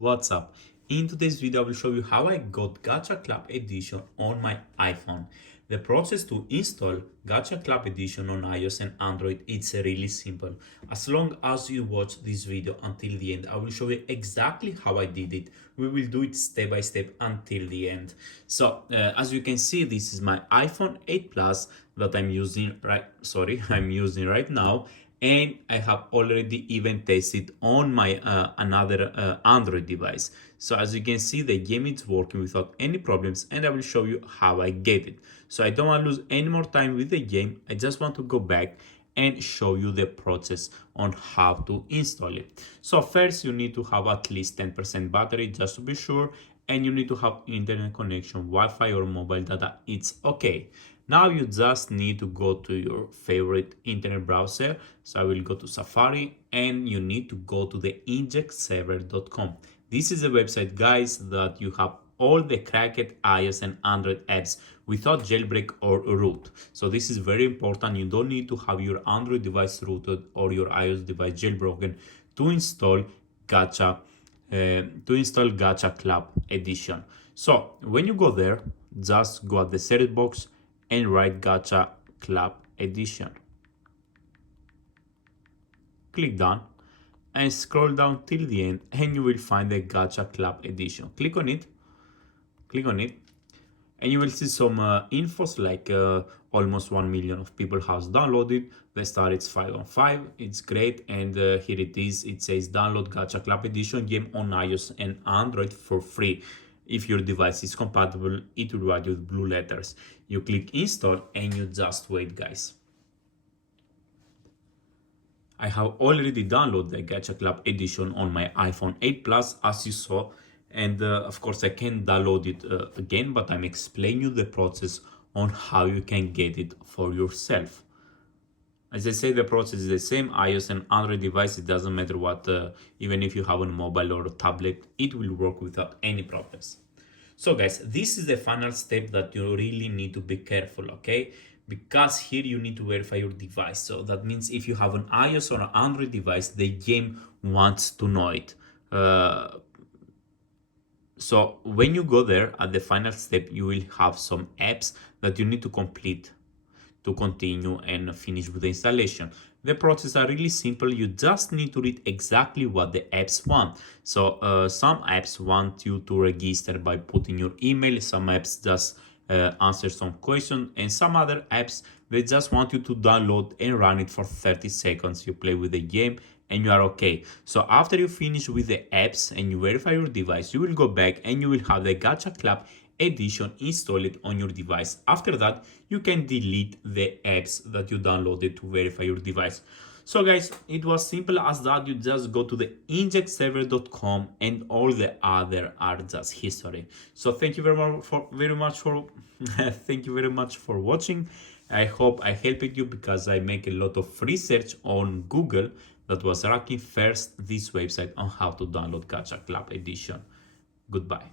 What's up? In today's video, I will show you how I got Gacha Club Edition on my iPhone. The process to install Gacha Club Edition on iOS and Android is really simple. As long as you watch this video until the end, I will show you exactly how I did it. We will do it step by step until the end. So, as you can see, this is my iPhone 8 Plus that I'm using right now, and I have already even tested on my another Android device. So as you can see, the game is working without any problems, and I will show you how I get it. So I don't want to lose any more time with the game. I just want to go back and show you the process on how to install it. So first you need to have at least 10% battery just to be sure, and you need to have internet connection, Wi-Fi or mobile data. It's okay. Now you just need to go to your favorite internet browser. So I will go to Safari, and you need to go to the injectserver.com. This is a website, guys, that you have all the cracked iOS and Android apps without jailbreak or root. So this is very important. You don't need to have your Android device rooted or your iOS device jailbroken to install Gacha Club Edition. So when you go there, just go at the search box and write Gacha Club Edition. Click done and scroll down till the end, and you will find the Gacha Club Edition. Click on it, and you will see some infos like almost 1 million of people has downloaded. The star is 5 on 5. It's great, and here it is. It says download Gacha Club Edition game on iOS and Android for free. If your device is compatible, it will write with blue letters. You click install and you just wait, guys. I have already downloaded the Gacha Club Edition on my iPhone 8 Plus, as you saw, and of course I can download it again, but I'm explaining you the process on how you can get it for yourself. As I say, the process is the same. iOS and Android device, it doesn't matter what, even if you have a mobile or a tablet, it will work without any problems. So guys, this is the final step that you really need to be careful, okay? Because here you need to verify your device. So that means if you have an iOS or an Android device, the game wants to know it. So when you go there at the final step, you will have some apps that you need to complete to continue and finish with the installation. The process are really simple. You just need to read exactly what the apps want. So some apps want you to register by putting your email. Some apps just answer some questions, and some other apps, they just want you to download and run it for 30 seconds. You play with the game and you are okay. So after you finish with the apps and you verify your device, you will go back and you will have the Gacha Club Edition installed on your device. After that, you can delete the apps that you downloaded to verify your device. So guys, it was simple as that. You just go to the injectserver.com and all the other are just history. So thank you very much for thank you very much for watching. I hope I helped you, because I make a lot of research on Google that was ranking first this website on how to download Gacha Club Edition. Goodbye.